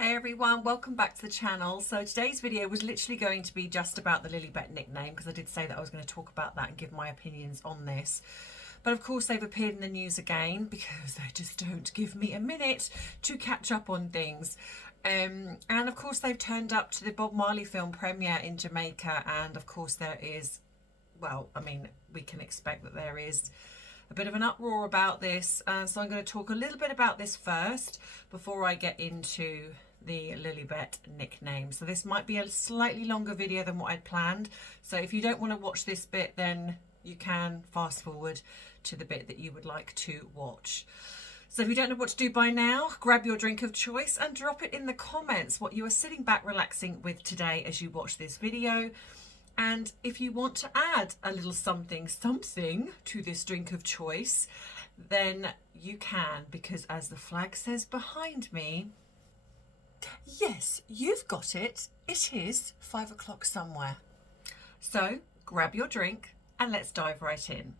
Hey everyone, welcome back to the channel. So today's video was literally going to be just about the Lilibet nickname, because I did say that I was going to talk about that and give my opinions on this. But of course they've appeared in the news again because they just don't give me a minute to catch up on things. And of course they've turned up to the Bob Marley film premiere in Jamaica, and of course there is, well, I mean, we can expect that there is a bit of an uproar about this. So I'm going to talk a little bit about this first before I get into the Lilibet nickname. So this might be a slightly longer video than what I'd planned. So if you don't want to watch this bit, then you can fast forward to the bit that you would like to watch. So if you don't know what to do by now, grab your drink of choice and drop it in the comments what you are sitting back relaxing with today as you watch this video. And if you want to add a little something to this drink of choice, then you can, because as the flag says behind me, yes, you've got it. It is 5 o'clock somewhere. So grab your drink and let's dive right in.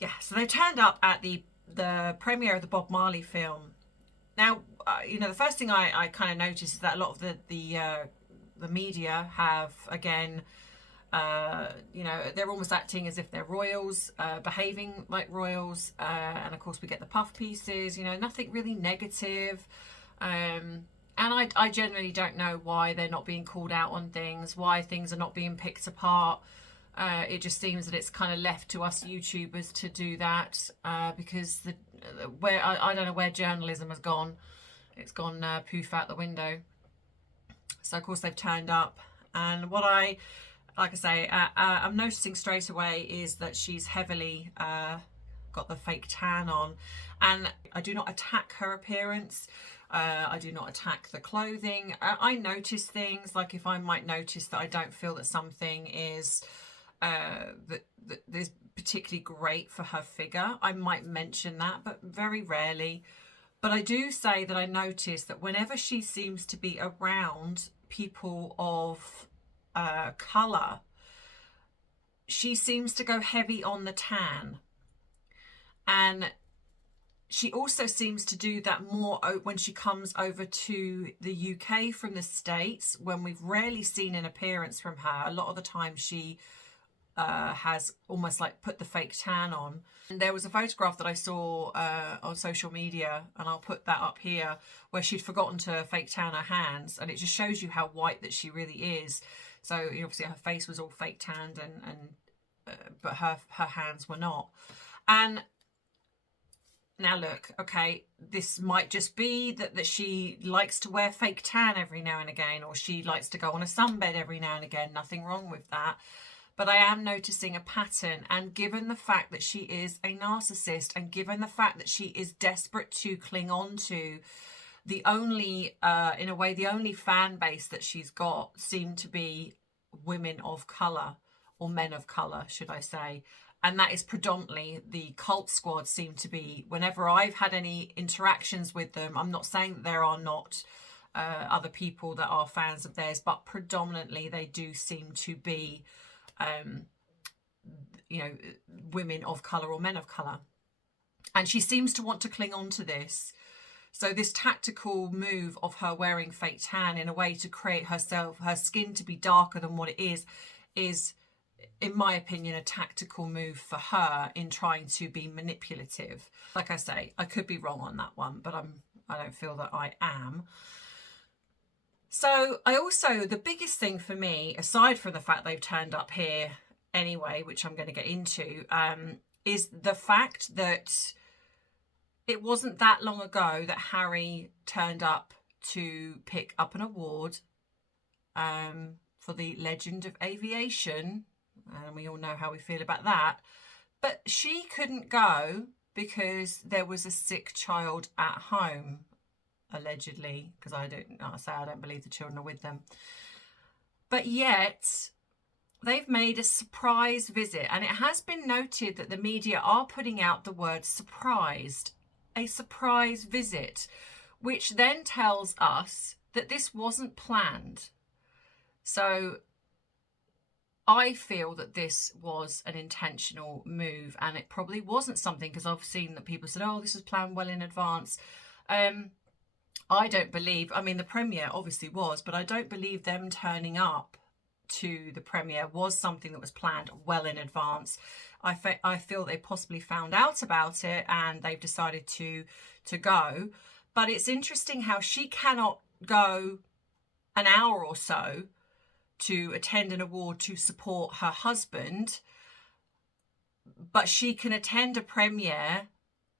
Yeah, so they turned up at the premiere of the Bob Marley film. Now, you know, the first thing I kind of noticed is that a lot of the media have, again, you know, they're almost acting as if they're royals, behaving like royals, and of course we get the puff pieces, you know, nothing really negative. And I generally don't know why they're not being called out on things, why things are not being picked apart. It just seems that it's kind of left to us YouTubers to do that, because I don't know where journalism has gone. It's gone poof out the window. So of course they've turned up, and what like I say, I'm noticing straight away is that she's heavily got the fake tan on, and I do not attack her appearance. I do not attack the clothing. I notice things, like if I might notice that I don't feel that something is that is particularly great for her figure, I might mention that, but very rarely. But I do say that I notice that whenever she seems to be around people of colour, she seems to go heavy on the tan. And she also seems to do that more when she comes over to the UK from the States, when we've rarely seen an appearance from her. A lot of the time she has almost like put the fake tan on. And there was a photograph that I saw on social media, and I'll put that up here, where she'd forgotten to fake tan her hands, and it just shows you how white that she really is. So you know, obviously her face was all fake tanned, but her hands were not. And now look, okay, this might just be that she likes to wear fake tan every now and again, or she likes to go on a sunbed every now and again. Nothing wrong with that. But I am noticing a pattern, and given the fact that she is a narcissist, and given the fact that she is desperate to cling on to the only, in a way, the only fan base that she's got seem to be women of colour, or men of colour, should I say. And that is predominantly the cult squad seem to be. Whenever I've had any interactions with them, I'm not saying that there are not other people that are fans of theirs, but predominantly they do seem to be you know, women of colour or men of colour. And she seems to want to cling on to this. So this tactical move of her wearing fake tan in a way to create her skin to be darker than what it is, in my opinion, a tactical move for her in trying to be manipulative. Like I say, I could be wrong on that one, but I don't feel that I am. So the biggest thing for me, aside from the fact they've turned up here anyway, which I'm going to get into, is the fact that it wasn't that long ago that Harry turned up to pick up an award for the Legend of Aviation, and we all know how we feel about that. But she couldn't go because there was a sick child at home, allegedly, because I don't believe the children are with them. But yet they've made a surprise visit, and it has been noted that the media are putting out the word surprised, a surprise visit, which then tells us that this wasn't planned. So I feel that this was an intentional move, and it probably wasn't something, because I've seen that people said, oh, this was planned well in advance. I don't believe, I mean, the premiere obviously was, but I don't believe them turning up to the premiere was something that was planned well in advance. I feel they possibly found out about it and they've decided to go. But it's interesting how she cannot go an hour or so to attend an award to support her husband, but she can attend a premiere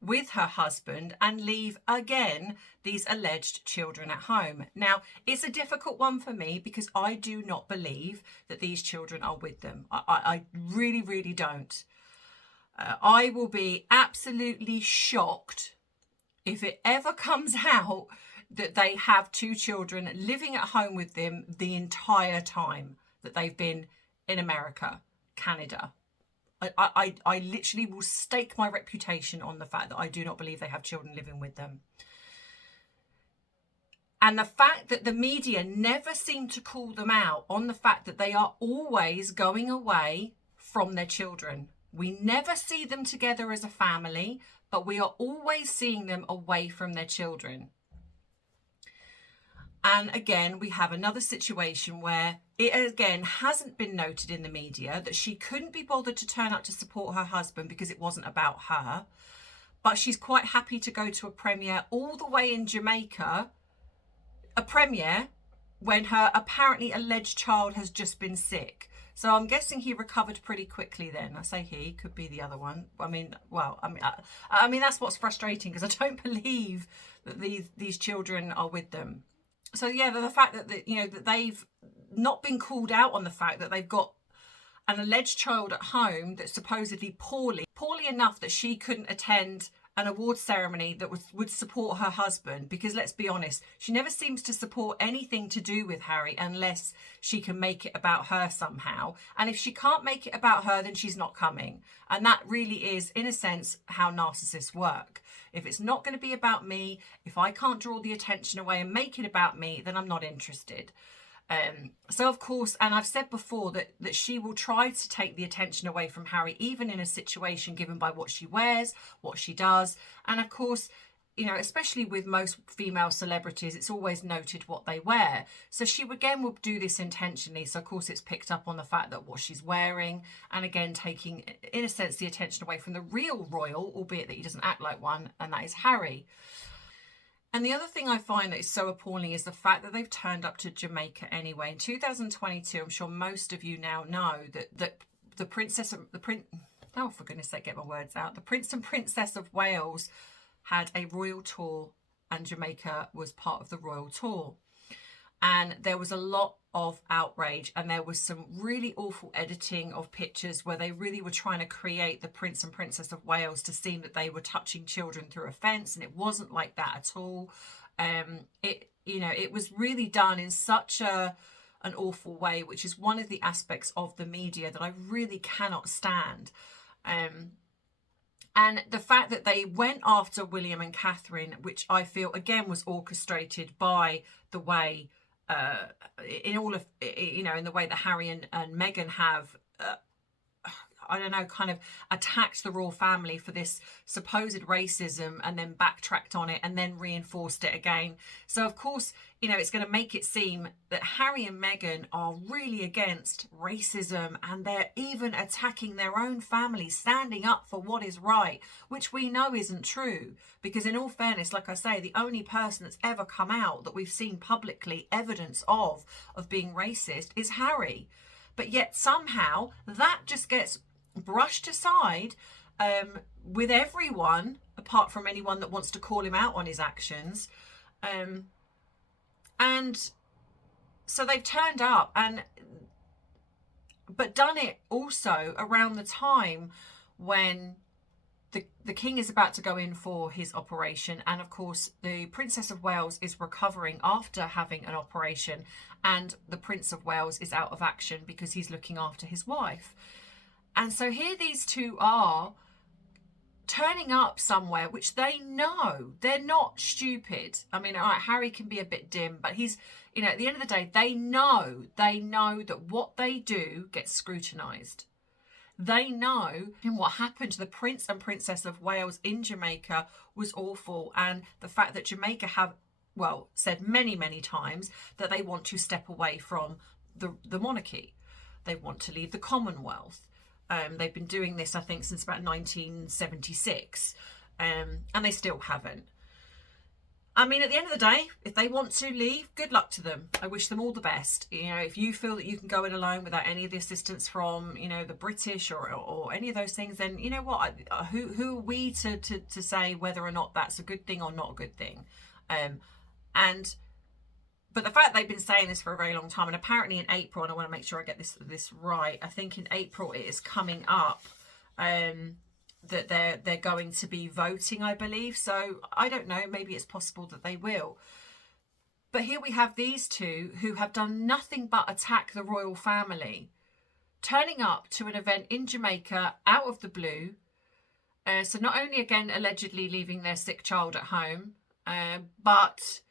with her husband and leave again these alleged children at home. Now, it's a difficult one for me because I do not believe that these children are with them. I really, really don't. I will be absolutely shocked if it ever comes out that they have 2 children living at home with them the entire time that they've been in America, Canada. I literally will stake my reputation on the fact that I do not believe they have children living with them. And the fact that the media never seem to call them out on the fact that they are always going away from their children. We never see them together as a family, but we are always seeing them away from their children. And again, we have another situation where it again hasn't been noted in the media that she couldn't be bothered to turn up to support her husband because it wasn't about her. But she's quite happy to go to a premiere all the way in Jamaica, a premiere when her apparently alleged child has just been sick. So I'm guessing he recovered pretty quickly then. I say he, could be the other one. I mean, that's what's frustrating, because I don't believe that these children are with them. So yeah, the fact that that they've not been called out on the fact that they've got an alleged child at home that's supposedly poorly enough that she couldn't attend an award ceremony that would support her husband, because let's be honest, she never seems to support anything to do with Harry unless she can make it about her somehow. And if she can't make it about her, then she's not coming. And that really is, in a sense, how narcissists work. If it's not going to be about me, if I can't draw the attention away and make it about me, then I'm not interested. So of course, and I've said before that she will try to take the attention away from Harry, even in a situation given by what she wears, what she does. And of course, especially with most female celebrities, it's always noted what they wear. So she again will do this intentionally. So of course it's picked up on the fact that what she's wearing, and again taking, in a sense, the attention away from the real royal, albeit that he doesn't act like one, and that is Harry. And the other thing I find that is so appalling is the fact that they've turned up to Jamaica anyway. In 2022, I'm sure most of you now know that the Prince and Princess of Wales had a royal tour, and Jamaica was part of the royal tour. And there was a lot of outrage, and there was some really awful editing of pictures where they really were trying to create the Prince and Princess of Wales to seem that they were touching children through a fence, and it wasn't like that at all. It was really done in such an awful way, which is one of the aspects of the media that I really cannot stand. And the fact that they went after William and Catherine, which I feel again was orchestrated by the way in the way that Harry and Meghan have kind of attacked the royal family for this supposed racism, and then backtracked on it and then reinforced it again. So of course, it's going to make it seem that Harry and Meghan are really against racism, and they're even attacking their own family, standing up for what is right, which we know isn't true. Because in all fairness, like I say, the only person that's ever come out that we've seen publicly evidence of being racist is Harry. But yet somehow that just gets brushed aside with everyone, apart from anyone that wants to call him out on his actions. And so they've turned up, but done it also around the time when the king is about to go in for his operation, and of course the Princess of Wales is recovering after having an operation, and the Prince of Wales is out of action because he's looking after his wife. And so here these two are turning up somewhere which they know. They're not stupid. I mean, all right, Harry can be a bit dim, but he's, at the end of the day, they know that what they do gets scrutinised. They know what happened to the Prince and Princess of Wales in Jamaica was awful, and the fact that Jamaica have, said many, many times that they want to step away from the monarchy. They want to leave the Commonwealth. They've been doing this, I think, since about 1976, and they still haven't. I mean, at the end of the day, if they want to leave, good luck to them. I wish them all the best. If you feel that you can go it alone without any of the assistance from, the British or any of those things, then you know what? Who are we to say whether or not that's a good thing or not a good thing? But the fact they've been saying this for a very long time, and apparently in April, and I want to make sure I get this right, I think in April it is coming up, that they're going to be voting, I believe. So I don't know, maybe it's possible that they will. But here we have these two who have done nothing but attack the royal family, turning up to an event in Jamaica out of the blue. So not only, again, allegedly leaving their sick child at home, but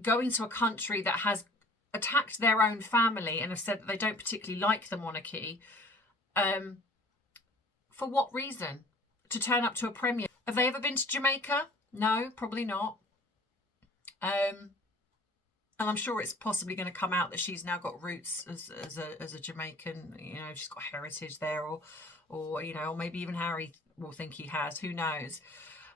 going to a country that has attacked their own family and have said that they don't particularly like the monarchy. For what reason? To turn up to a premiere. Have they ever been to Jamaica? No, probably not. And I'm sure it's possibly going to come out that she's now got roots as a Jamaican. She's got heritage there, or maybe even Harry will think he has. Who knows?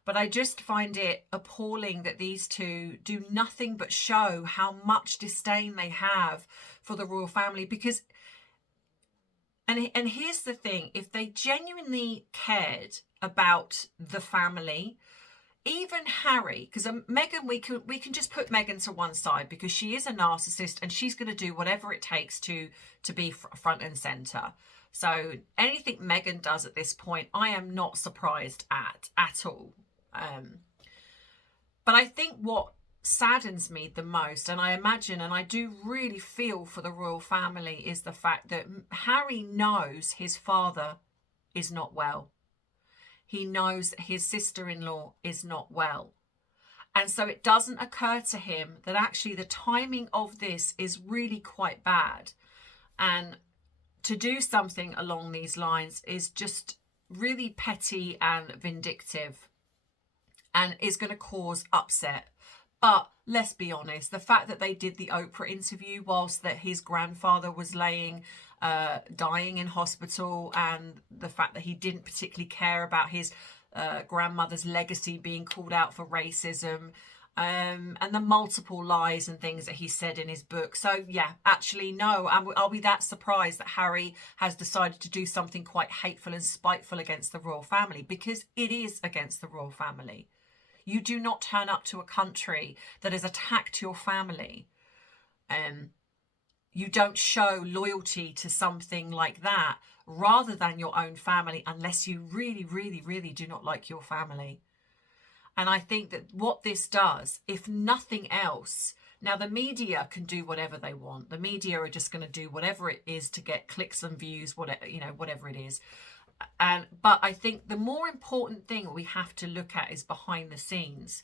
But I just find it appalling that these two do nothing but show how much disdain they have for the royal family. Because, and here's the thing, if they genuinely cared about the family, even Harry, because Meghan, we can just put Meghan to one side because she is a narcissist and she's going to do whatever it takes to be front and centre. So anything Meghan does at this point, I am not surprised at all. But I think what saddens me the most, and I imagine, and I do really feel for the royal family, is the fact that Harry knows his father is not well. He knows that his sister-in-law is not well. And so it doesn't occur to him that actually the timing of this is really quite bad. And to do something along these lines is just really petty and vindictive, and is going to cause upset. But let's be honest, the fact that they did the Oprah interview whilst that his grandfather was dying in hospital, and the fact that he didn't particularly care about his grandmother's legacy being called out for racism, and the multiple lies and things that he said in his book. So yeah, actually no, I'll be that surprised that Harry has decided to do something quite hateful and spiteful against the royal family, because it is against the royal family. You do not turn up to a country that has attacked your family. You don't show loyalty to something like that rather than your own family unless you really, really, really do not like your family. And I think that what this does, if nothing else, now the media can do whatever they want. The media are just going to do whatever it is to get clicks and views, whatever it is. But I think the more important thing we have to look at is behind the scenes.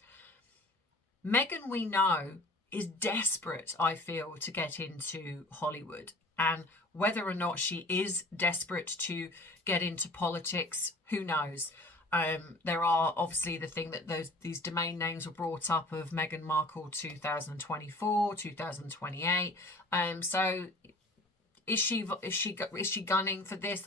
Meghan, we know, is desperate, I feel, to get into Hollywood. And whether or not she is desperate to get into politics, who knows? There are obviously the thing that these domain names were brought up of Meghan Markle 2024, 2028. So is she gunning for this?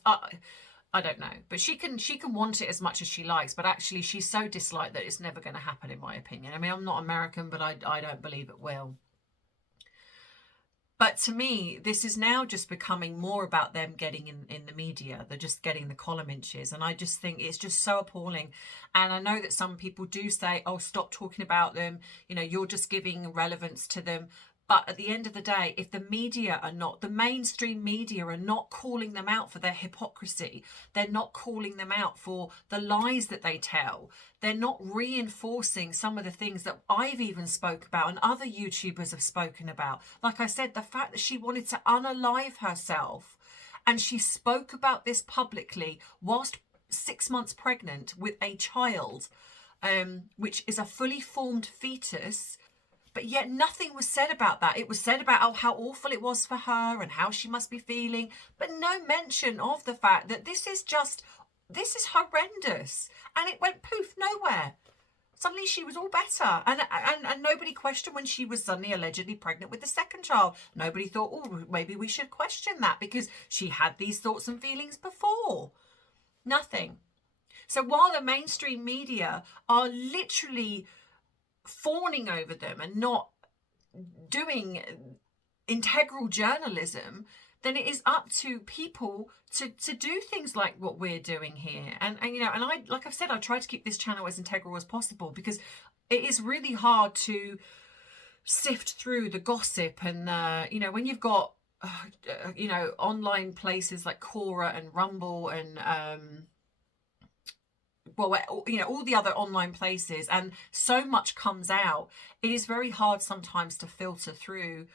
I don't know, but she can want it as much as she likes, but actually she's so disliked that it's never going to happen, in my opinion. I mean, I'm not American, but I don't believe it will. But to me, this is now just becoming more about them getting in the media. They're just getting the column inches. And I just think it's just so appalling. And I know that some people do say, oh, stop talking about them. You're just giving relevance to them. But at the end of the day, if the media are not, the mainstream media are not calling them out for their hypocrisy, they're not calling them out for the lies that they tell, they're not reinforcing some of the things that I've even spoke about and other YouTubers have spoken about. Like I said, the fact that she wanted to unalive herself, and she spoke about this publicly whilst 6 months pregnant with a child, which is a fully formed fetus. But yet nothing was said about that. It was said about how awful it was for her and how she must be feeling, but no mention of the fact that this is horrendous. And it went poof, nowhere. Suddenly she was all better. And nobody questioned when she was suddenly allegedly pregnant with the second child. Nobody thought, oh, maybe we should question that because she had these thoughts and feelings before. Nothing. So while the mainstream media are literally fawning over them and not doing integral journalism, then it is up to people to do things like what we're doing here. And you know, and I, like I've said, I try to keep this channel as integral as possible because it is really hard to sift through the gossip and you know, when you've got you know, online places like Quora and Rumble and well, you know, all the other online places, and so much comes out, it is very hard sometimes to filter through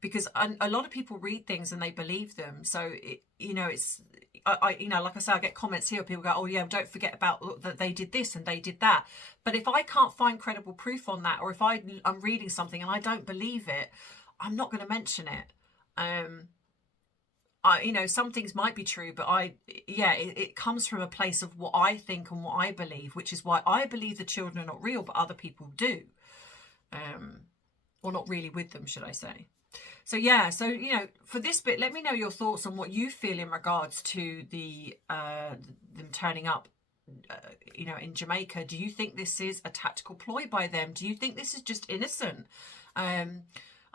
because a lot of people read things and they believe them. So you know, it's I you know, like I say, I get comments here, people go, oh yeah, don't forget about that they did this and they did that. But if I can't find credible proof on that, or if I'm reading something and I don't believe it, I'm not going to mention it. You know, some things might be true, but it comes from a place of what I think and what I believe, which is why I believe the children are not real, but other people do. Or not really with them, should I say. So yeah, so, you know, for this bit, let me know your thoughts on what you feel in regards to the them turning up, you know, in Jamaica. Do you think this is a tactical ploy by them? Do you think this is just innocent?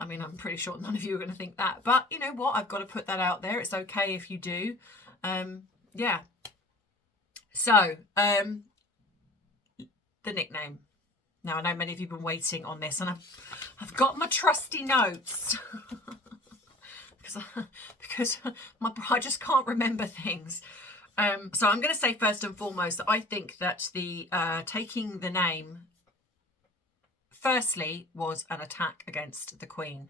I mean, I'm pretty sure none of you are going to think that. But you know what? I've got to put that out there. It's okay if you do. Yeah. So, the nickname. Now, I know many of you have been waiting on this. And I've got my trusty notes. because I just can't remember things. So I'm going to say first and foremost that I think that the taking the name firstly was an attack against the Queen.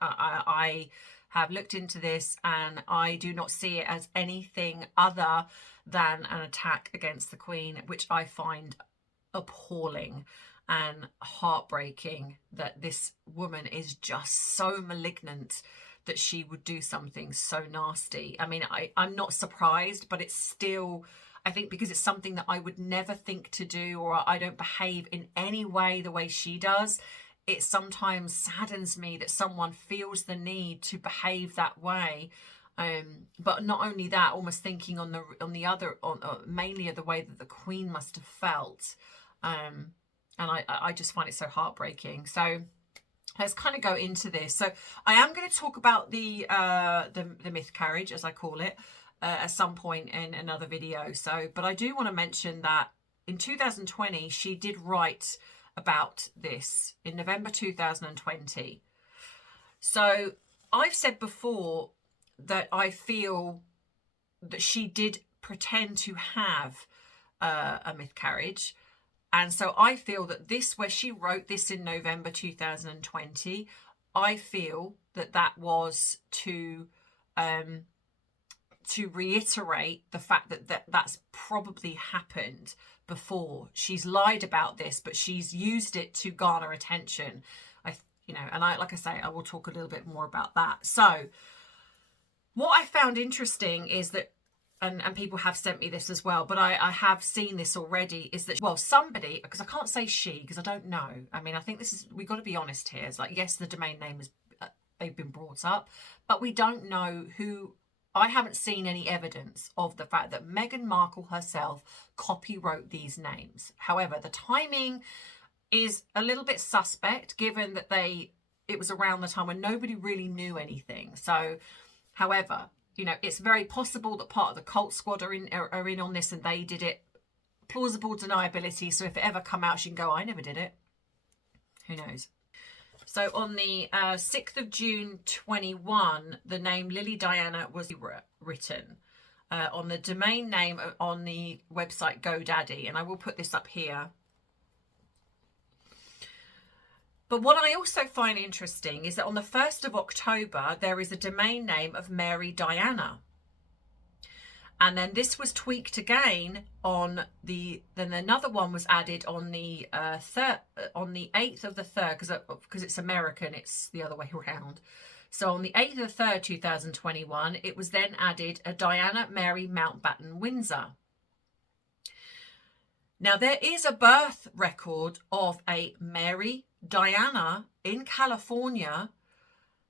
I have looked into this and I do not see it as anything other than an attack against the Queen, which I find appalling and heartbreaking that this woman is just so malignant that she would do something so nasty. I mean, I'm not surprised, but it's still, I think because it's something that I would never think to do, or I don't behave in any way the way she does. It sometimes saddens me that someone feels the need to behave that way. But not only that, almost thinking on the other, mainly of the way that the Queen must have felt. And I just find it so heartbreaking. So let's kind of go into this. So I am going to talk about the miscarriage, as I call it, at some point in another video. So, but I do want to mention that in 2020, she did write about this in November 2020. So I've said before that I feel that she did pretend to have a miscarriage. And so I feel that this, where she wrote this in November 2020, I feel that that was to reiterate the fact that that's probably happened before. She's lied about this, but she's used it to garner attention. Like I say, I will talk a little bit more about that. So what I found interesting is that, and people have sent me this as well, but I have seen this already, is that, well, somebody, because I can't say she, because I don't know. I mean, I think this is, we've got to be honest here. It's like, yes, the domain name is, they've been brought up, but we don't know who. I haven't seen any evidence of the fact that Meghan Markle herself copywrote these names. However, the timing is a little bit suspect, given that it was around the time when nobody really knew anything. So, however, you know, it's very possible that part of the cult squad are in on this and they did it. Plausible deniability. So if it ever come out, she can go, I never did it. Who knows? So on the 6th of June 21, the name Lily Diana was written on the domain name on the website GoDaddy, and I will put this up here. But what I also find interesting is that on the 1st of October, there is a domain name of Mary Diana. And then this was tweaked again on then another one was added on the 8th of the 3rd, because it's American, it's the other way around. So on the 8th of the 3rd, 2021, it was then added a Diana Mary Mountbatten Windsor. Now there is a birth record of a Mary Diana in California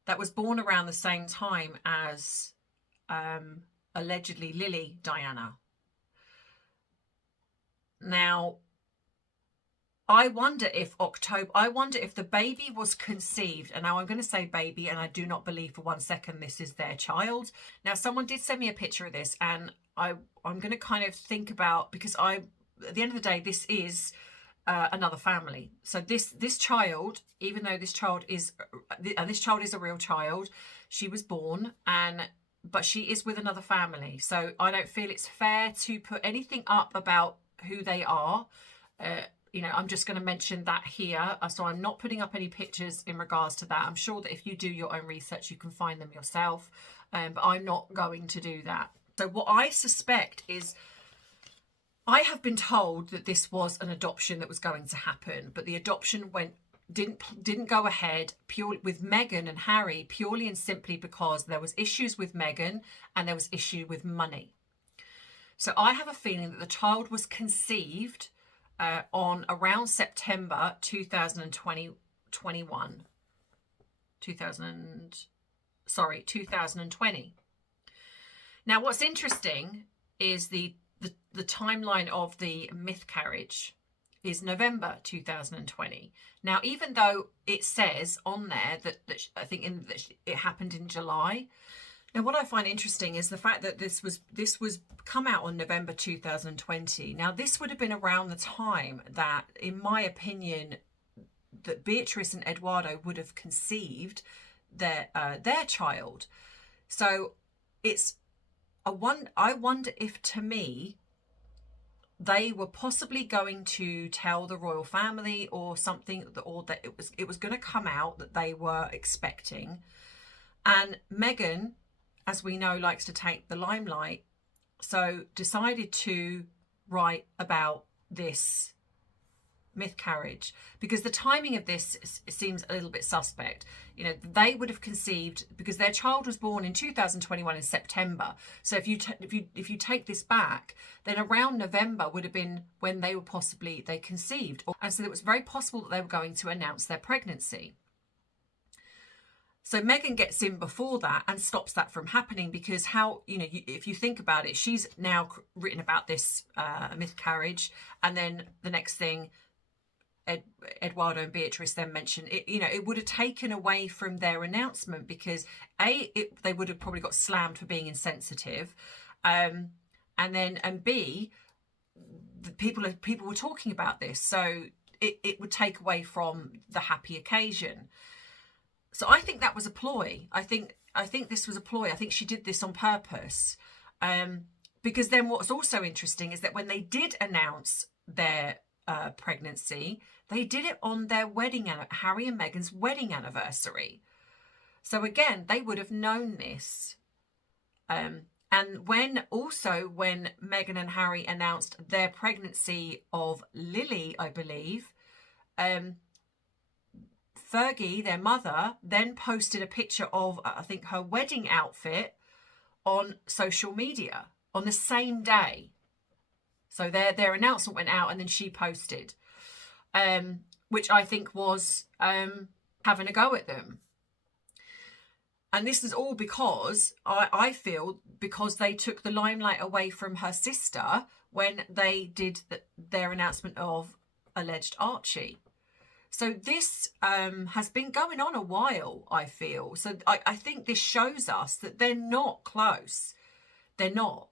that was born around the same time as allegedly Lily Diana. Now, I wonder if the baby was conceived, and now I'm going to say baby, and I do not believe for 1 second this is their child. Now, someone did send me a picture of this, and I'm going to kind of think about, because at the end of the day, this is another family. So this child, even though this child is a real child, she was born, but she is with another family. So I don't feel it's fair to put anything up about who they are. I'm just going to mention that here. So I'm not putting up any pictures in regards to that. I'm sure that if you do your own research, you can find them yourself. But I'm not going to do that. So what I suspect is, I have been told that this was an adoption that was going to happen, but the adoption didn't go ahead purely with Meghan and Harry, purely and simply because there was issues with Meghan and there was issue with money. So I have a feeling that the child was conceived on around September 2020. Now what's interesting is the timeline of the miscarriage is November 2020. Now, even though it says on there that I think that it happened in July. Now, what I find interesting is the fact that this was come out on November 2020. Now, this would have been around the time that, in my opinion, that Beatrice and Eduardo would have conceived their child. So I wonder if, to me, they were possibly going to tell the royal family or something, or that it was going to come out that they were expecting. And Meghan, as we know, likes to take the limelight, so decided to write about this miscarriage, because the timing of this seems a little bit suspect. They would have conceived, because their child was born in 2021 in September. So if you take this back, then around November would have been when they conceived, and so it was very possible that they were going to announce their pregnancy. So Meghan gets in before that and stops that from happening, because if you think about it, she's now written about this miscarriage, and then the next thing, Eduardo and Beatrice then mentioned it. It would have taken away from their announcement, because they would have probably got slammed for being insensitive, and B, people were talking about this, so it would take away from the happy occasion. So I think that was a ploy. I think this was a ploy. I think she did this on purpose, because then what's also interesting is that when they did announce their pregnancy, they did it on their Harry and Meghan's wedding anniversary. So again, they would have known this. And when Meghan and Harry announced their pregnancy of Lily, I believe, Fergie, their mother, then posted a picture of, I think, her wedding outfit on social media on the same day. So their announcement went out, and then she posted, which I think was having a go at them. And this is all because, I feel, because they took the limelight away from her sister when they did their announcement of alleged Archie. So this has been going on a while, I feel. So I think this shows us that they're not close. They're not.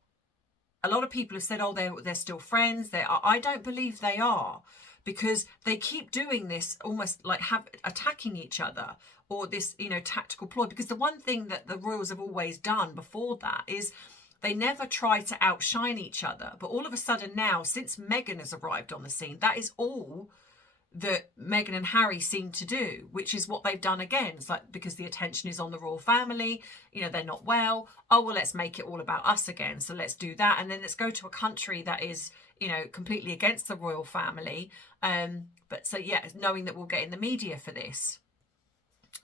a lot of people have said, oh, they're still friends. I don't believe they are, because they keep doing this, almost like attacking each other, or this, tactical ploy. Because the one thing that the royals have always done before that is they never try to outshine each other. But all of a sudden now, since Meghan has arrived on the scene, that is all that Meghan and Harry seem to do, which is what they've done again. It's like, because the attention is on the royal family, they're not well. Oh, well, let's make it all about us again. So let's do that. And then let's go to a country that is, completely against the royal family. But so, yeah, knowing that we'll get in the media for this.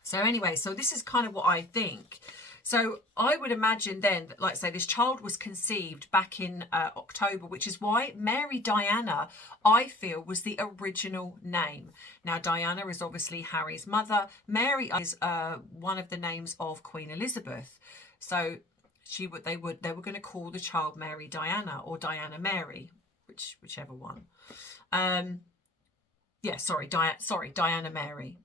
So anyway, so this is kind of what I think. So I would imagine then that, like I say, this child was conceived back in October, which is why Mary Diana, I feel, was the original name. Now, Diana is obviously Harry's mother. Mary is one of the names of Queen Elizabeth. So they were going to call the child Mary Diana or Diana Mary, whichever one. Diana Mary.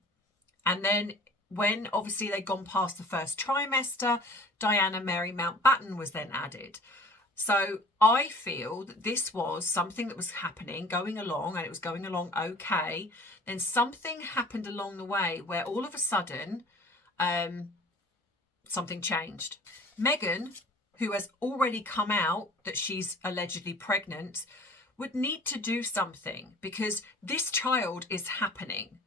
And then when obviously they'd gone past the first trimester, Diana Mary Mountbatten was then added. So I feel that this was something that was happening, going along, and it was going along okay. Then something happened along the way where all of a sudden something changed. Meghan, who has already come out that she's allegedly pregnant, would need to do something, because this child is happening.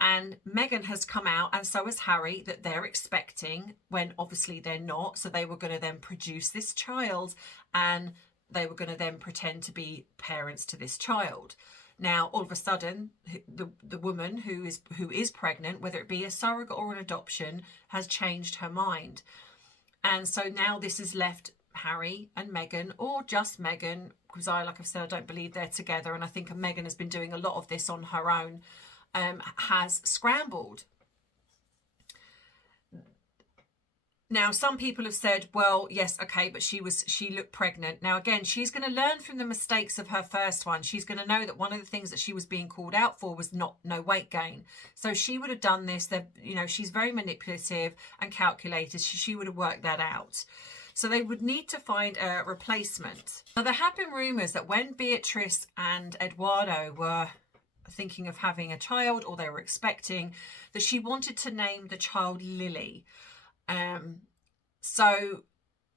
And Meghan has come out, and so has Harry, that they're expecting, when obviously they're not. So they were going to then produce this child, and they were going to then pretend to be parents to this child. Now, all of a sudden, the woman who is pregnant, whether it be a surrogate or an adoption, has changed her mind. And so now this has left Harry and Meghan, or just Meghan, because like I've said, I don't believe they're together. And I think Meghan has been doing a lot of this on her own. Has scrambled. Now, some people have said, well, yes, okay, but she looked pregnant. Now, again, she's going to learn from the mistakes of her first one. She's going to know that one of the things that she was being called out for was no weight gain. So she would have done this. That, she's very manipulative and calculated. She would have worked that out. So they would need to find a replacement. Now, there have been rumours that when Beatrice and Eduardo were thinking of having a child, or they were expecting, that she wanted to name the child Lily. So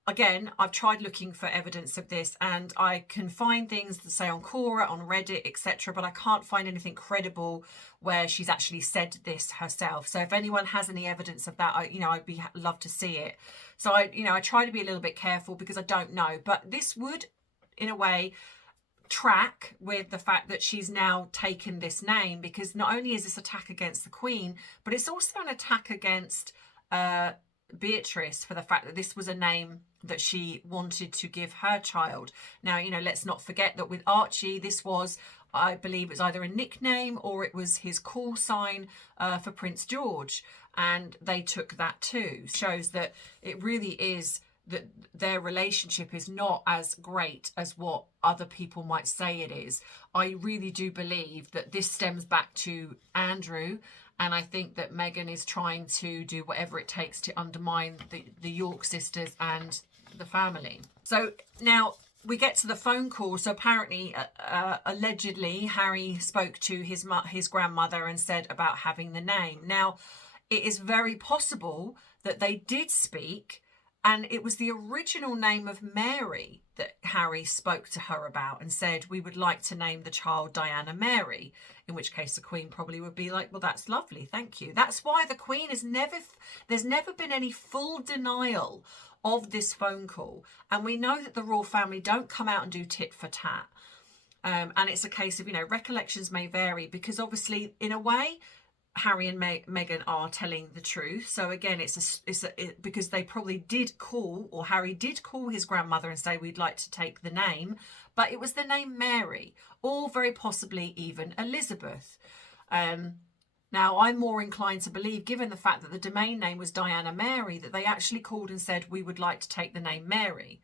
again, I've tried looking for evidence of this, and I can find things that say on Quora, on Reddit, etc., but I can't find anything credible where she's actually said this herself. So if anyone has any evidence of that, I'd love to see it. So I try to be a little bit careful, because I don't know, but this would, in a way, track with the fact that she's now taken this name, because not only is this attack against the Queen, but it's also an attack against Beatrice, for the fact that this was a name that she wanted to give her child. Now, let's not forget that with Archie, this was, I believe, it was either a nickname or it was his call sign for Prince George, and they took that too. Shows that it really is that their relationship is not as great as what other people might say it is. I really do believe that this stems back to Andrew, and I think that Meghan is trying to do whatever it takes to undermine the York sisters and the family. So now we get to the phone call. So apparently, allegedly, Harry spoke to his grandmother and said about having the name. Now, it is very possible that they did speak, and it was the original name of Mary that Harry spoke to her about and said, we would like to name the child Diana Mary, in which case the Queen probably would be like, well, that's lovely, thank you. That's why the Queen there's never been any full denial of this phone call. And we know that the royal family don't come out and do tit for tat. And it's a case of, recollections may vary, because obviously, in a way, Harry and Meghan are telling the truth. So again, because they probably did call, or Harry did call his grandmother and say, we'd like to take the name, but it was the name Mary, or very possibly even Elizabeth. Now, I'm more inclined to believe, given the fact that the domain name was Diana Mary, that they actually called and said, we would like to take the name Mary.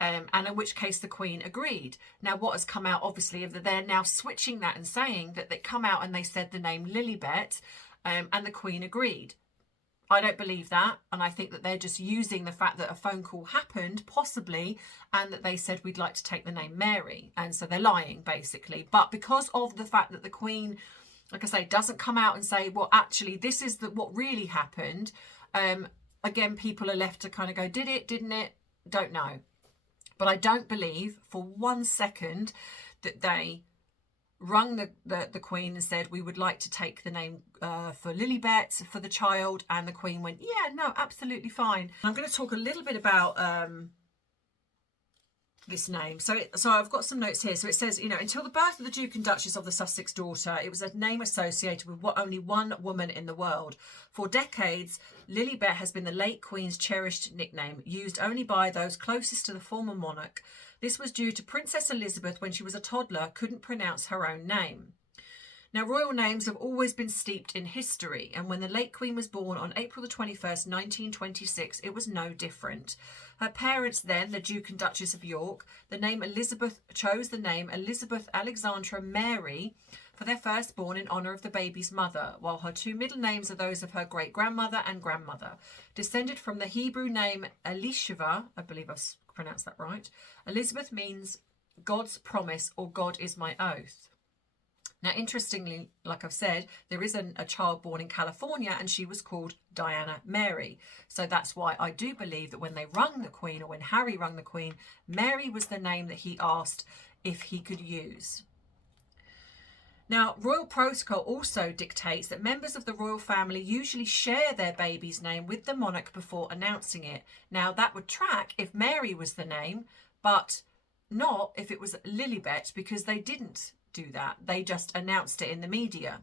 And in which case the Queen agreed. Now, what has come out, obviously, is that they're now switching that and saying that they come out and they said the name Lilibet, and the Queen agreed. I don't believe that, and I think that they're just using the fact that a phone call happened, possibly, and that they said we'd like to take the name Mary, and so they're lying, basically. But because of the fact that the Queen, like I say, doesn't come out and say, well, actually, this is what really happened, again, people are left to kind of go, did it, didn't it? Don't know. But I don't believe for 1 second that they rung the Queen and said, we would like to take the name for Lilibet for the child, and the Queen went, yeah, no, absolutely fine. I'm going to talk a little bit about this name. So I've got some notes here. So it says, until the birth of the Duke and Duchess of the Sussex daughter, it was a name associated with only one woman in the world. For decades, Lilibet has been the late Queen's cherished nickname, used only by those closest to the former monarch. This was due to Princess Elizabeth, when she was a toddler, couldn't pronounce her own name. Now, royal names have always been steeped in history, and when the late Queen was born on April the 21st, 1926, it was no different. Her parents then, the Duke and Duchess of York, chose the name Elizabeth Alexandra Mary for their firstborn in honour of the baby's mother, while her two middle names are those of her great-grandmother and grandmother. Descended from the Hebrew name Elisheva, I believe I've pronounced that right, Elizabeth means God's promise, or God is my oath. Now, interestingly, like I've said, there is a child born in California, and she was called Diana Mary. So that's why I do believe that when they rung the Queen, or when Harry rung the Queen, Mary was the name that he asked if he could use. Now, royal protocol also dictates that members of the royal family usually share their baby's name with the monarch before announcing it. Now, that would track if Mary was the name, but not if it was Lilibet, because they didn't do that. They just announced it in the media.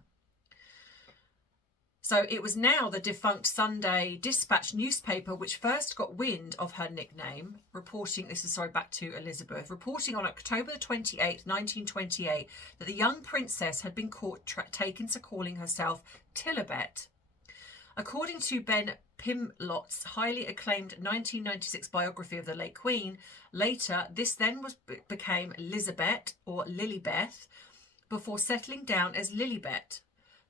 So it was now the defunct Sunday Dispatch newspaper which first got wind of her nickname, reporting back to Elizabeth, reporting on October the 28th, 1928, that the young princess had been caught taken to calling herself Lilibet. According to Ben Pimlott's highly acclaimed 1996 biography of the late Queen, later this then became Lizabeth or Lilibeth, before settling down as Lilibet,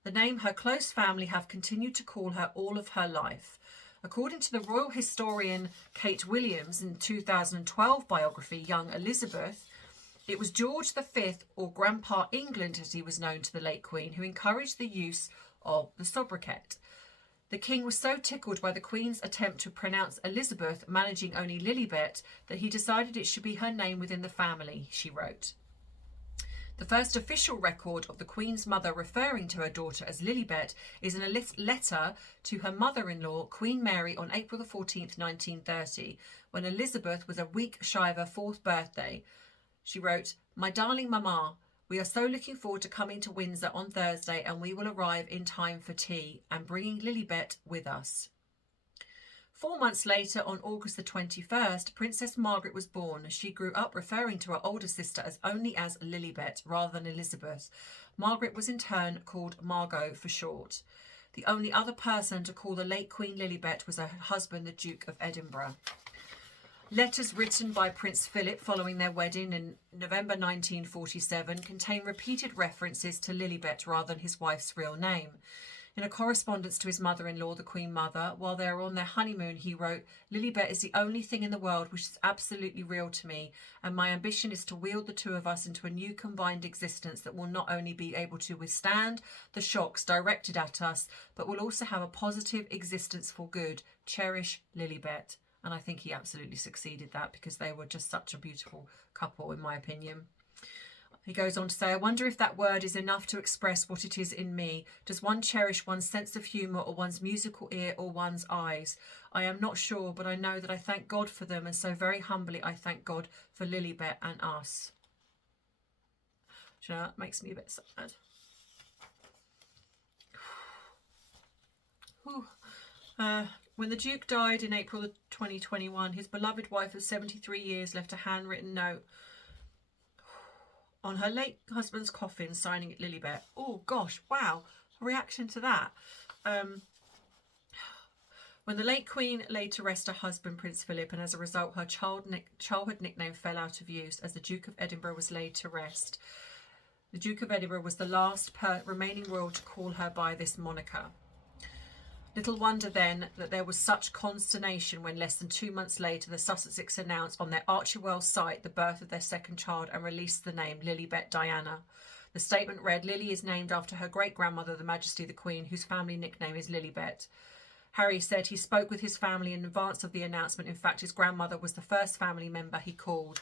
the name her close family have continued to call her all of her life. According to the royal historian Kate Williams' in 2012 biography, Young Elizabeth, it was George V, or Grandpa England as he was known to the late Queen, who encouraged the use of the sobriquet. The King was so tickled by the Queen's attempt to pronounce Elizabeth, managing only Lilibet, that he decided it should be her name within the family, she wrote. The first official record of the Queen's mother referring to her daughter as Lilibet is in a letter to her mother-in-law, Queen Mary, on April 14th, 1930, when Elizabeth was a week shy of her 4th birthday. She wrote, "My darling Mamma, we are so looking forward to coming to Windsor on Thursday, and we will arrive in time for tea, and bringing Lilibet with us." 4 months later, on August the 21st, Princess Margaret was born. She grew up referring to her older sister only as Lilibet rather than Elizabeth. Margaret was in turn called Margot for short. The only other person to call the late Queen Lilibet was her husband, the Duke of Edinburgh. Letters written by Prince Philip following their wedding in November 1947 contain repeated references to Lilibet rather than his wife's real name. In a correspondence to his mother-in-law, the Queen Mother, while they are on their honeymoon, he wrote, "Lilibet is the only thing in the world which is absolutely real to me, and my ambition is to wield the two of us into a new combined existence that will not only be able to withstand the shocks directed at us, but will also have a positive existence for good. Cherish Lilibet." And I think he absolutely succeeded that, because they were just such a beautiful couple, in my opinion. He goes on to say, "I wonder if that word is enough to express what it is in me. Does one cherish one's sense of humour, or one's musical ear, or one's eyes? I am not sure, but I know that I thank God for them, and so very humbly I thank God for Lilibet and us." Do you know, that makes me a bit sad. When the Duke died in April 2021, his beloved wife of 73 years left a handwritten note on her late husband's coffin, signing it Lilibet. Oh gosh, wow, reaction to that. When the late Queen laid to rest her husband, Prince Philip, and as a result her childhood nickname fell out of use as the Duke of Edinburgh was laid to rest. The Duke of Edinburgh was the last remaining royal to call her by this moniker. Little wonder then that there was such consternation when less than 2 months later the Sussexes announced on their Archewell site the birth of their second child and released the name Lilibet Diana. The statement read, Lily is named after her great-grandmother, the Majesty the Queen, whose family nickname is Lilibet. Harry said he spoke with his family in advance of the announcement. In fact, his grandmother was the first family member he called.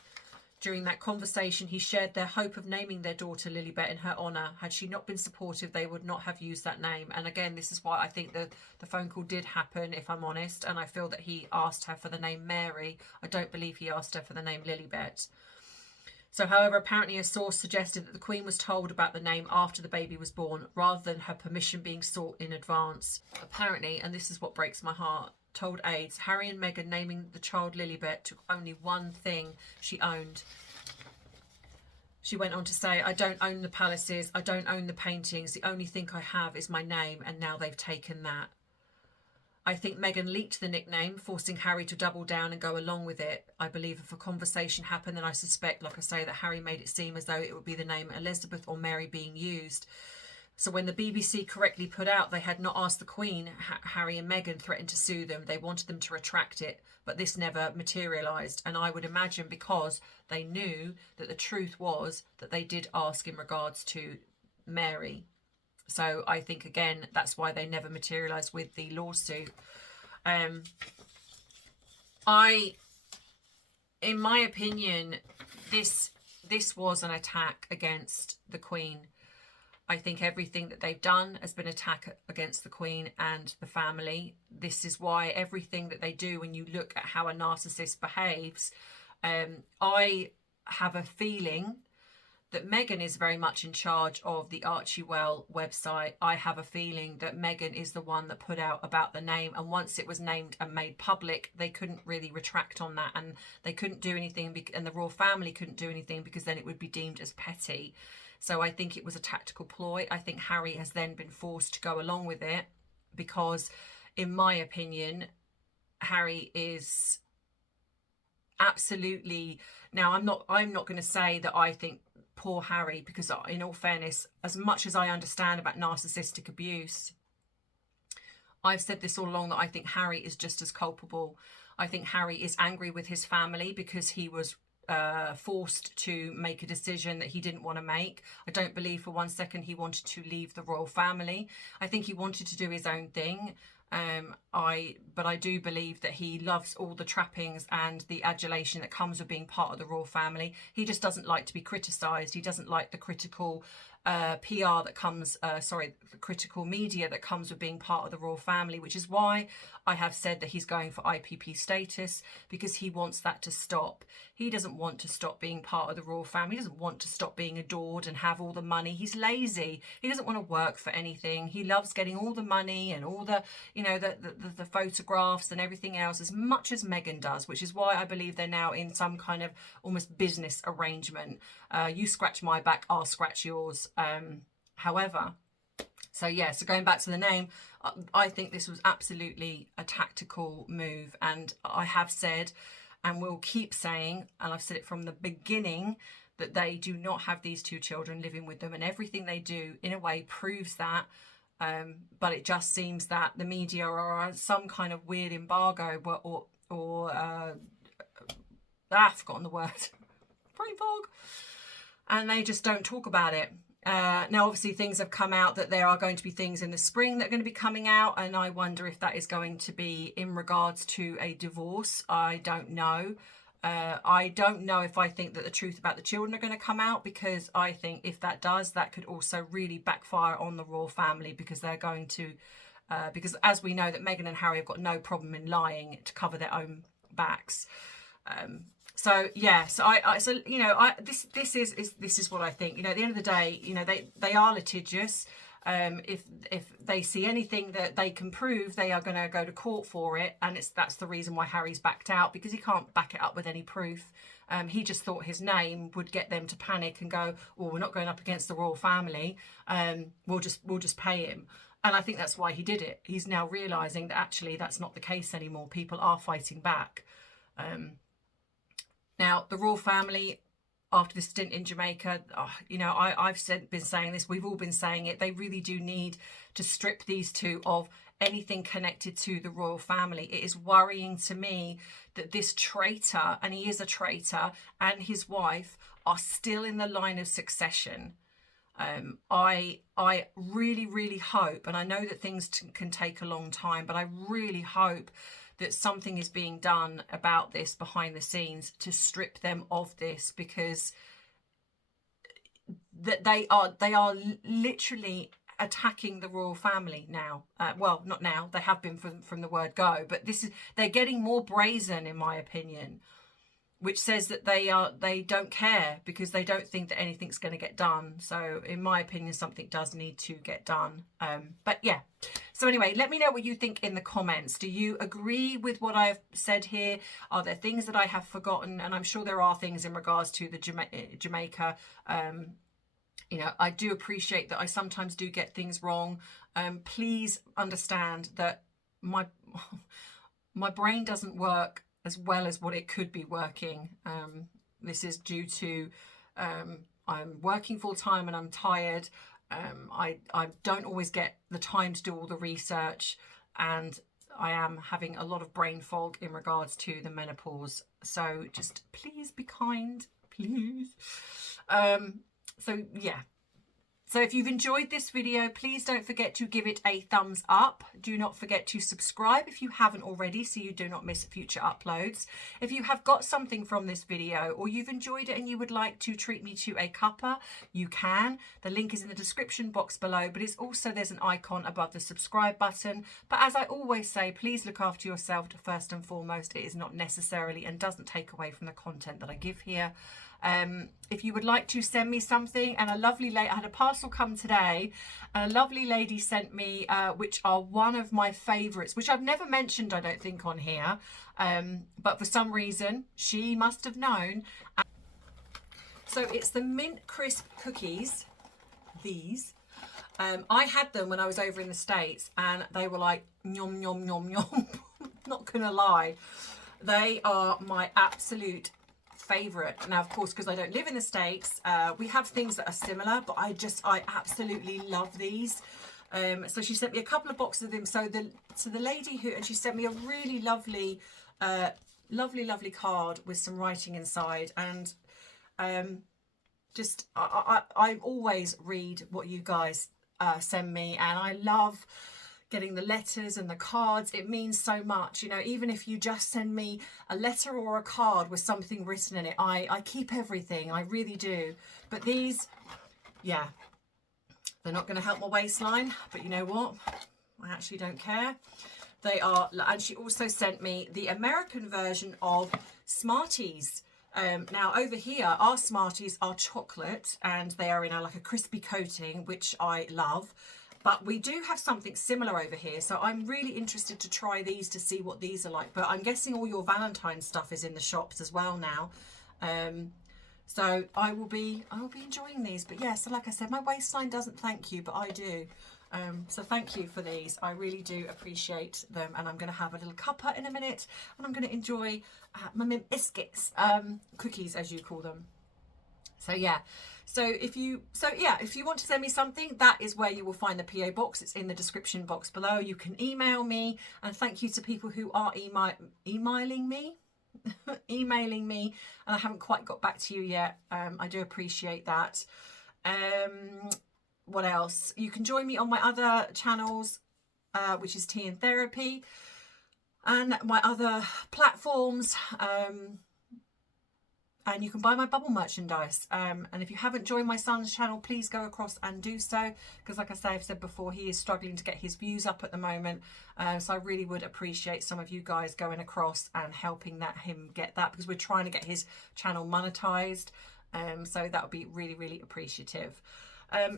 During that conversation, he shared their hope of naming their daughter Lilibet in her honour. Had she not been supportive, they would not have used that name. And again, this is why I think the phone call did happen, if I'm honest. And I feel that he asked her for the name Mary. I don't believe he asked her for the name Lilibet. So, however, apparently a source suggested that the Queen was told about the name after the baby was born, rather than her permission being sought in advance. Apparently, and this is what breaks my heart, told aides, Harry and Meghan naming the child Lilibet took only one thing she owned. She went on to say, I don't own the palaces, I don't own the paintings, the only thing I have is my name, and now they've taken that. I think Meghan leaked the nickname, forcing Harry to double down and go along with it. I believe if a conversation happened, then I suspect, like I say, that Harry made it seem as though it would be the name Elizabeth or Mary being used. So when the BBC correctly put out they had not asked the Queen, Harry and Meghan threatened to sue them. They wanted them to retract it, but this never materialised. And I would imagine because they knew that the truth was that they did ask in regards to Mary. So I think, again, that's why they never materialised with the lawsuit. In my opinion, this was an attack against the Queen. I think everything that they've done has been an attack against the Queen and the family. This is why everything that they do, when you look at how a narcissist behaves, I have a feeling that Meghan is very much in charge of the Archewell website. I have a feeling that Meghan is the one that put out about the name, and once it was named and made public, they couldn't really retract on that, and they couldn't do anything, and the royal family couldn't do anything because then it would be deemed as petty. So I think it was a tactical ploy. I think Harry has then been forced to go along with it because, in my opinion, Harry is absolutely... Now, I'm not going to say that I think poor Harry, because in all fairness, as much as I understand about narcissistic abuse, I've said this all along that I think Harry is just as culpable. I think Harry is angry with his family because he was forced to make a decision that he didn't want to make. I don't believe for one second he wanted to leave the royal family. I think he wanted to do his own thing. But I do believe that he loves all the trappings and the adulation that comes with being part of the royal family. He just doesn't like to be criticised. He doesn't like the critical PR that comes, the critical media that comes with being part of the royal family, which is why I have said that he's going for IPP status, because he wants that to stop. He doesn't want to stop being part of the royal family. He doesn't want to stop being adored and have all the money. He's lazy. He doesn't want to work for anything. He loves getting all the money and all the, the photographs and everything else as much as Meghan does, which is why I believe they're now in some kind of almost business arrangement. You scratch my back, I'll scratch yours. However, so going back to the name, I think this was absolutely a tactical move, and I have said and will keep saying, and I've said it from the beginning, that they do not have these two children living with them, and everything they do in a way proves that. But it just seems that the media are on some kind of weird embargo, I've forgotten the word, brain fog, and they just don't talk about it. Now, obviously, things have come out that there are going to be things in the spring that are going to be coming out, and I wonder if that is going to be in regards to a divorce. I don't know. I don't know if I think that the truth about the children are going to come out, because I think if that does, that could also really backfire on the royal family, because they're going to, because as we know that Meghan and Harry have got no problem in lying to cover their own backs. This is what I think. At the end of the day, they are litigious. If they see anything that they can prove, they are going to go to court for it, and that's the reason why Harry's backed out, because he can't back it up with any proof. He just thought his name would get them to panic and go, "Oh, we're not going up against the royal family. We'll just pay him." And I think that's why he did it. He's now realising that actually that's not the case anymore. People are fighting back. Now, the royal family, after the stint in Jamaica, you know, I've been saying this, we've all been saying it, they really do need to strip these two of anything connected to the royal family. It is worrying to me that this traitor, and he is a traitor, and his wife are still in the line of succession. I really hope, and I know that things can take a long time, but I really hope that something is being done about this behind the scenes to strip them of this, because that they are literally attacking the royal family now. Well, not now, they have been from the word go, but they're getting more brazen, in my opinion, which says that they don't care, because they don't think that anything's going to get done. So in my opinion, something does need to get done. But yeah, so anyway, let me know what you think in the comments. Do you agree with what I've said here? Are there things that I have forgotten? And I'm sure there are things in regards to the Jamaica. You know, I do appreciate that I sometimes do get things wrong. Please understand that my brain doesn't work as well as what it could be working. This is due to I'm working full time and I'm tired. I don't always get the time to do all the research, and I am having a lot of brain fog in regards to the menopause. So just please be kind, please. So yeah. So if you've enjoyed this video, please don't forget to give it a thumbs up. Do not forget to subscribe if you haven't already, so you do not miss future uploads. If you have got something from this video, or you've enjoyed it and you would like to treat me to a cuppa, you can. The link is in the description box below, but there's an icon above the subscribe button. But as I always say, please look after yourself first and foremost. It is not necessarily and doesn't take away from the content that I give here. If you would like to send me something, and a lovely lady, I had a parcel come today, and a lovely lady sent me, which are one of my favorites, which I've never mentioned, I don't think, on here, but for some reason she must have known. So it's the mint crisp cookies, these. I had them when I was over in the States, and they were like yum yum yum yum. Not gonna lie, they are my absolute favorite. Now, of course, because I don't live in the States, we have things that are similar, but I absolutely love these. So she sent me a couple of boxes of them. So the lady and she sent me a really lovely card with some writing inside, and I always read what you guys send me, and I love getting the letters and the cards. It means so much, you know. Even if you just send me a letter or a card with something written in it, I keep everything, I really do. But these, yeah, they're not going to help my waistline, but you know what, I actually don't care. They are. And she also sent me the American version of Smarties. Now over here, our Smarties are chocolate, and they are in like a crispy coating, which I love. But we do have something similar over here, so I'm really interested to try these to see what these are like. But I'm guessing all your Valentine's stuff is in the shops as well now. So I will be enjoying these. But yeah, so like I said, my waistline doesn't thank you, but I do. So thank you for these. I really do appreciate them. And I'm going to have a little cuppa in a minute, and I'm going to enjoy my mint biscuits, cookies as you call them. So yeah, if you want to send me something, that is where you will find the PO box. It's in the description box below. You can email me, and thank you to people who are emailing me, and I haven't quite got back to you yet. I do appreciate that. What else? You can join me on my other channels, which is Tea and Therapy, and my other platforms. And you can buy my bubble merchandise. And if you haven't joined my son's channel, please go across and do so. Because like I say, I've said before, he is struggling to get his views up at the moment. So I really would appreciate some of you guys going across and helping him get that. Because we're trying to get his channel monetized. So that would be really, really appreciative.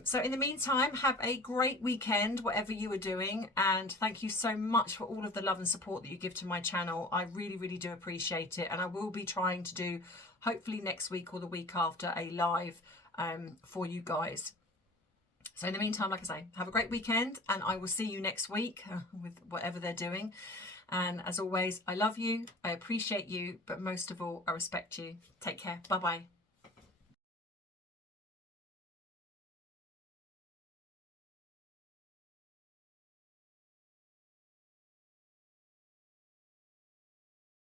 So in the meantime, have a great weekend, whatever you are doing. And thank you so much for all of the love and support that you give to my channel. I really, really do appreciate it. And I will be trying to do, hopefully next week or the week after, a live for you guys. So in the meantime, like I say, have a great weekend, and I will see you next week with whatever they're doing. And as always, I love you, I appreciate you, but most of all, I respect you. Take care. Bye-bye.